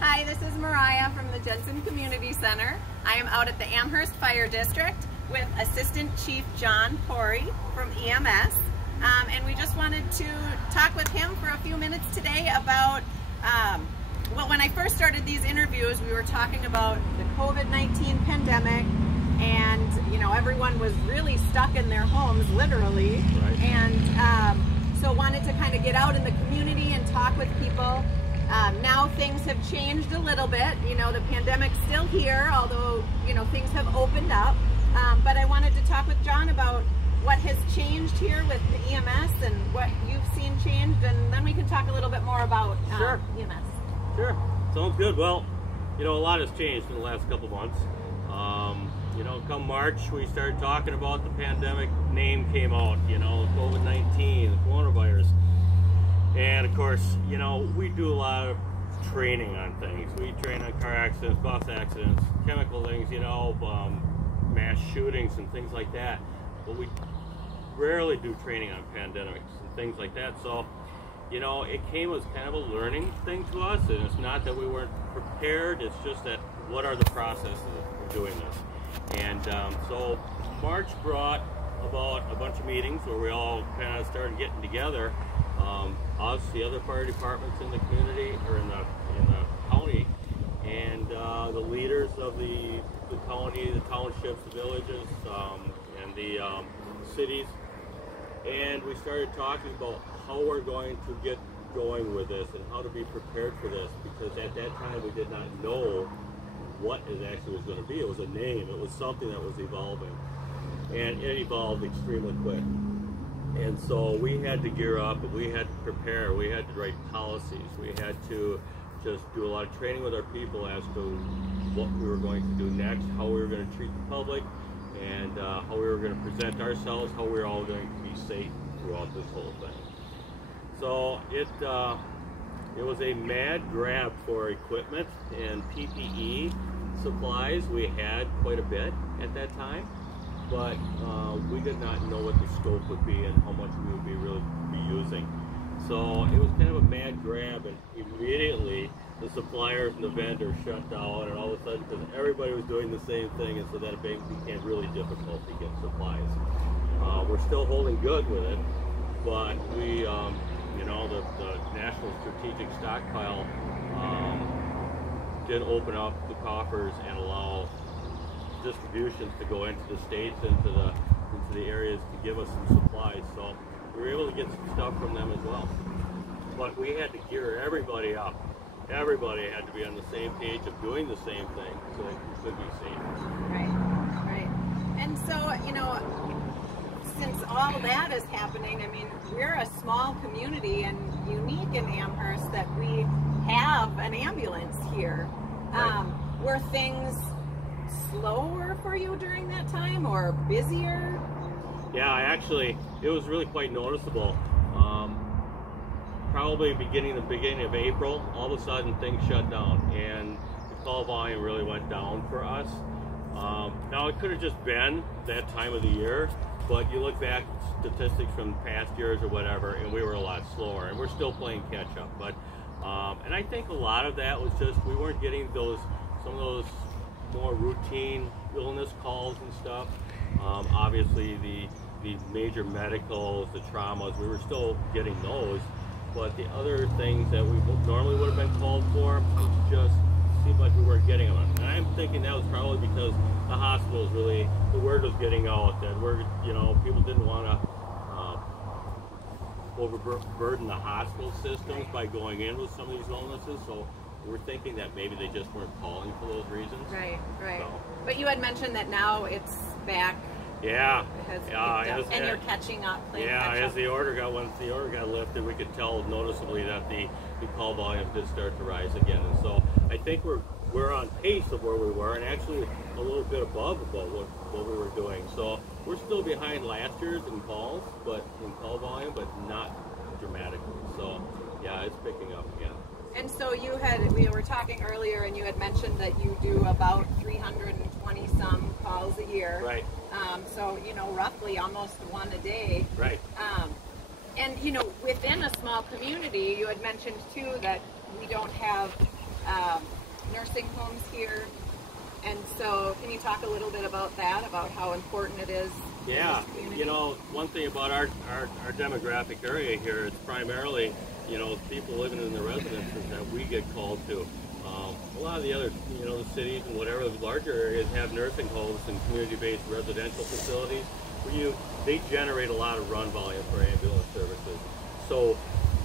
Hi, this is Mariah from the Jensen Community Center. I am out at the Amherst Fire District with Assistant Chief John Porrey from EMS. And we just wanted to talk with him for a few minutes today about, well, when I first started these interviews, we were talking about the COVID-19 pandemic, and you know, everyone was really stuck in their homes, literally. Right. And so wanted to kind of get out in the community and talk with people. Now things have changed a little bit. You know, the pandemic's still here, although, you know, things have opened up. But I wanted to talk with John about what has changed here with the EMS and what you've seen changed, and then we can talk a little bit more about Sure. EMS. Sure. Sounds good. Well, you know, a lot has changed in the last couple months. You know, come March, we started talking about the pandemic. Name came out, you know, COVID-19, the coronavirus. And of course, you know, we do a lot of training on things. We train on car accidents, bus accidents, chemical things, you know, mass shootings and things like that. But we rarely do training on pandemics and things like that. So, you know, it came as kind of a learning thing to us, and it's not that we weren't prepared, it's just that what are the processes of doing this. And so March brought about a bunch of meetings where we all kind of started getting together, us, the other fire departments in the community, or in the county, and the leaders of the county, the townships, the villages, and the cities. And we started talking about how we're going to get going with this and how to be prepared for this, because at that time we did not know what it actually was going to be. It was a name, it was something that was evolving, and it evolved extremely quick. And so we had to gear up, and we had to prepare, we had to write policies, we had to just do a lot of training with our people as to what we were going to do next, how we were going to treat the public, and how we were going to present ourselves, how we were all going to be safe throughout this whole thing. So it was a mad grab for equipment and PPE supplies. We had quite a bit at that time, but we did not know what the scope would be and how much we would really be using. So it was kind of a mad grab, and immediately the suppliers and the vendors shut down, and all of a sudden, because everybody was doing the same thing, and so that it became really difficult to get supplies. We're still holding good with it, but we, you know, the National Strategic Stockpile did open up the coffers and allow distributions to go into the states, into the areas to give us some supplies. So we were able to get some stuff from them as well. But we had to gear everybody up. Everybody had to be on the same page of doing the same thing so that we could be safe. Right, right. And so, you know, since all that is happening, I mean, we're a small community and unique in Amherst that we have an ambulance here. Right. Were things slower for you during that time, or busier? Yeah, it was really quite noticeable. Probably the beginning of April, all of a sudden things shut down, and the call volume really went down for us. Now it could have just been that time of the year, but you look back at statistics from past years or whatever, and we were a lot slower, and we're still playing catch up. But and I think a lot of that was just we weren't getting some of those more routine illness calls and stuff. Obviously the major medicals, the traumas, we were still getting those, but the other things that we normally would have been called for, it just seemed like we weren't getting them. And I'm thinking that was probably because the hospitals really, the word was getting out that people didn't want to overburden the hospital systems by going in with some of these illnesses. So we're thinking that maybe they just weren't calling for those reasons. Right, right. So. But you had mentioned that now it's back. Yeah. And you're catching up. Once the order got lifted, we could tell noticeably that the call volume did start to rise again. And so I think we're on pace of where we were, and actually a little bit above what we were doing. So we're still behind last year's in calls, but in call volume, but not dramatically. So yeah, it's picking up again. And so we were talking earlier, and you had mentioned that you do about 320 some calls a year. Right. So, you know, roughly almost one a day. Right. And, you know, within a small community, you had mentioned too that we don't have nursing homes here. And so can you talk a little bit about that, about how important it is? Yeah, you know, one thing about our demographic area here, it's primarily, you know, people living in the residences that we get called to. A lot of the other, you know, the cities and whatever, the larger areas have nursing homes and community-based residential facilities where they generate a lot of run volume for ambulance services. So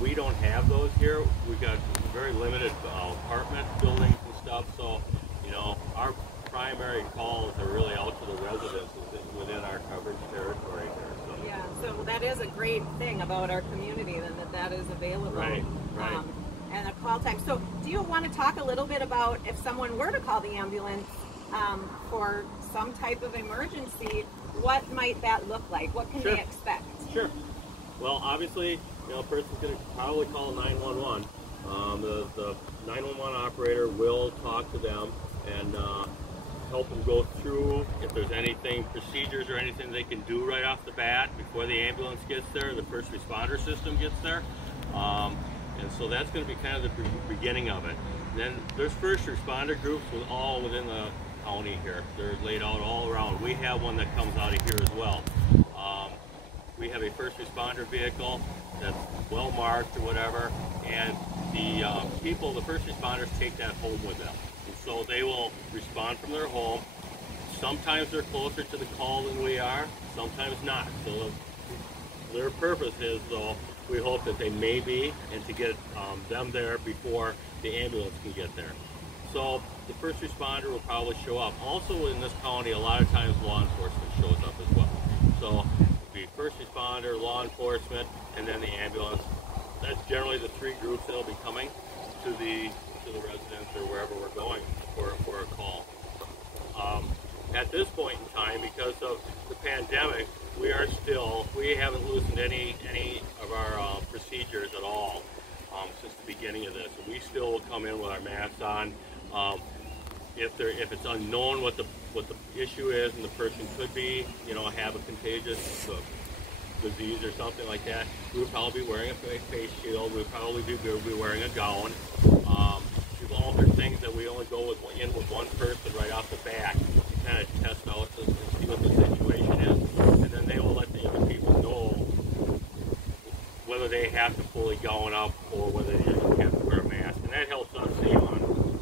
we don't have those here. We've got very limited apartment buildings and stuff. So, you know, our primary calls are really out to the residences within our coverage territory here. So. Yeah, so that is a great thing about our community, then, that is available. Right. And a call time. So do you want to talk a little bit about if someone were to call the ambulance for some type of emergency, what might that look like? What can they expect? Sure. Well, obviously, you know, a person's going to probably call 911. The 911 operator will talk to them and help them go through if there's anything, procedures or anything they can do right off the bat before the ambulance gets there, the first responder system gets there. And so that's going to be kind of the beginning of it. Then there's first responder groups all within the county here. They're laid out all around. We have one that comes out of here as well. We have a first responder vehicle that's well marked or whatever, and the first responders take that home with them. And so they will respond from their home. Sometimes they're closer to the call than we are, sometimes not. So their purpose is, though, we hope that they may be, and to get them there before the ambulance can get there. So the first responder will probably show up. Also in this county, a lot of times law enforcement shows up as well. So the first responder, law enforcement, and then the ambulance. That's generally the three groups that will be coming to the residence or wherever we're going for a call. At this point in time, because of the pandemic, we haven't loosened any of our procedures at all since the beginning of this. And we still will come in with our masks on. If it's unknown what the issue is and the person could be, you know, have a contagious disease or something like that, we would probably be wearing a face shield. We would probably be wearing a gown. We've altered things that we only go in with one person right off the bat to kind of test out and see what the situation is. And then they will let the other people know whether they have to fully gown up or whether they just have to wear a mask. And that helps us save on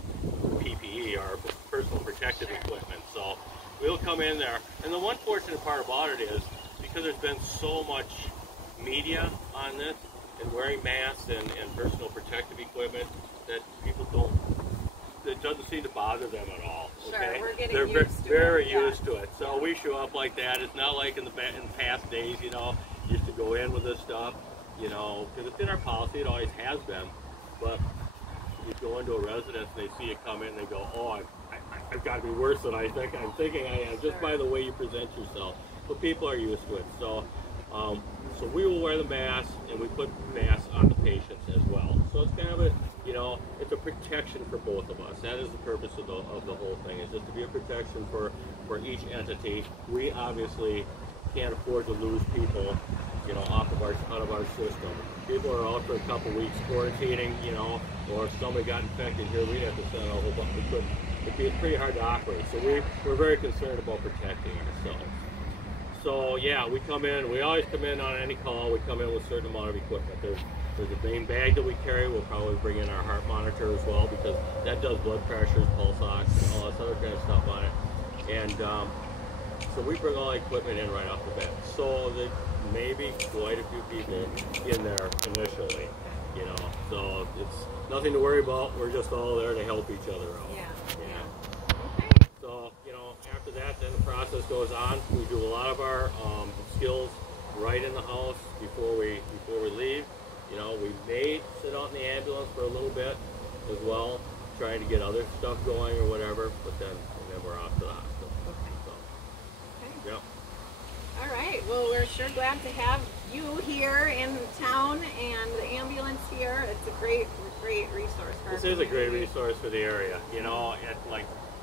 PPE, our personal protective equipment. So we'll come in there. And the one fortunate part about it is, because there's been so much media on this and wearing masks and personal protective equipment, that people don't, it doesn't seem to bother them at all. Okay? Sure, we're getting They're used to very it. used to it. So we show up like that. It's not like in past days, you know, used to go in with this stuff, you know, because it's in our policy. It always has been. But you go into a residence and they see you come in and they go, oh, I've got to be worse than I'm thinking I am, just by the way you present yourself. But people are used to it. So so we will wear the mask, and we put masks on the patients as well. So it's kind of a, you know, it's a protection for both of us. That is the purpose of the whole thing, is just to be a protection for each entity. We obviously can't afford to lose people, you know, out of our system. People are out for a couple weeks quarantining, you know, or if somebody got infected here, we'd have to send a whole bunch. It'd be pretty hard to operate. So we're very concerned about protecting ourselves. So yeah, we always come in on any call, we come in with a certain amount of equipment. There's a main bag that we carry. We'll probably bring in our heart monitor as well, because that does blood pressures, pulse ox, and all this other kind of stuff on it. And so we bring all the equipment in right off the bat. So there may be quite a few people in there initially, you know. So it's nothing to worry about. We're just all there to help each other out. Yeah. So, you know, after that, then the process goes on. We do a lot of our skills right in the house before we leave. You know, we may sit out in the ambulance for a little bit as well, trying to get other stuff going or whatever, but then we're off to the hospital. Okay. So, Okay. yeah. All right. Well, we're sure glad to have you here in town and the ambulance here. It's a great resource for us. This is a great resource for the area. You know,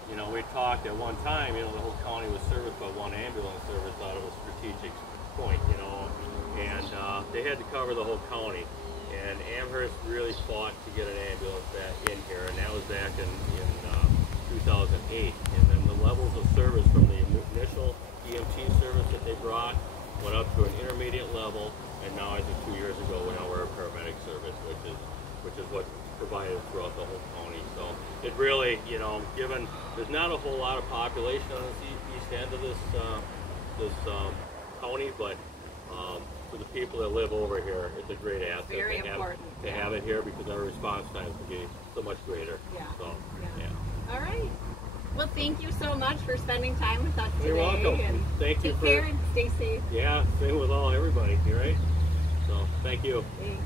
you know, we talked at one time, you know, the whole county was serviced by one ambulance service out of a strategic point, you know, and they had to cover the whole county. And Amherst really fought to get an ambulance back in here, and that was back in 8. And then the levels of service from the initial EMT service that they brought went up to an intermediate level, and now I think 2 years ago now we're a paramedic service, which is what's provided throughout the whole county. So it really, you know, given there's not a whole lot of population on the east end of this county, but for the people that live over here, it's a great asset. Very important to have it here, because our response times can be so much greater. Yeah. So, yeah. All right. Well, thank you so much for spending time with us today. You're welcome. And thank you take care and stay safe. Yeah, same with everybody. You're right. So thank you. Thanks.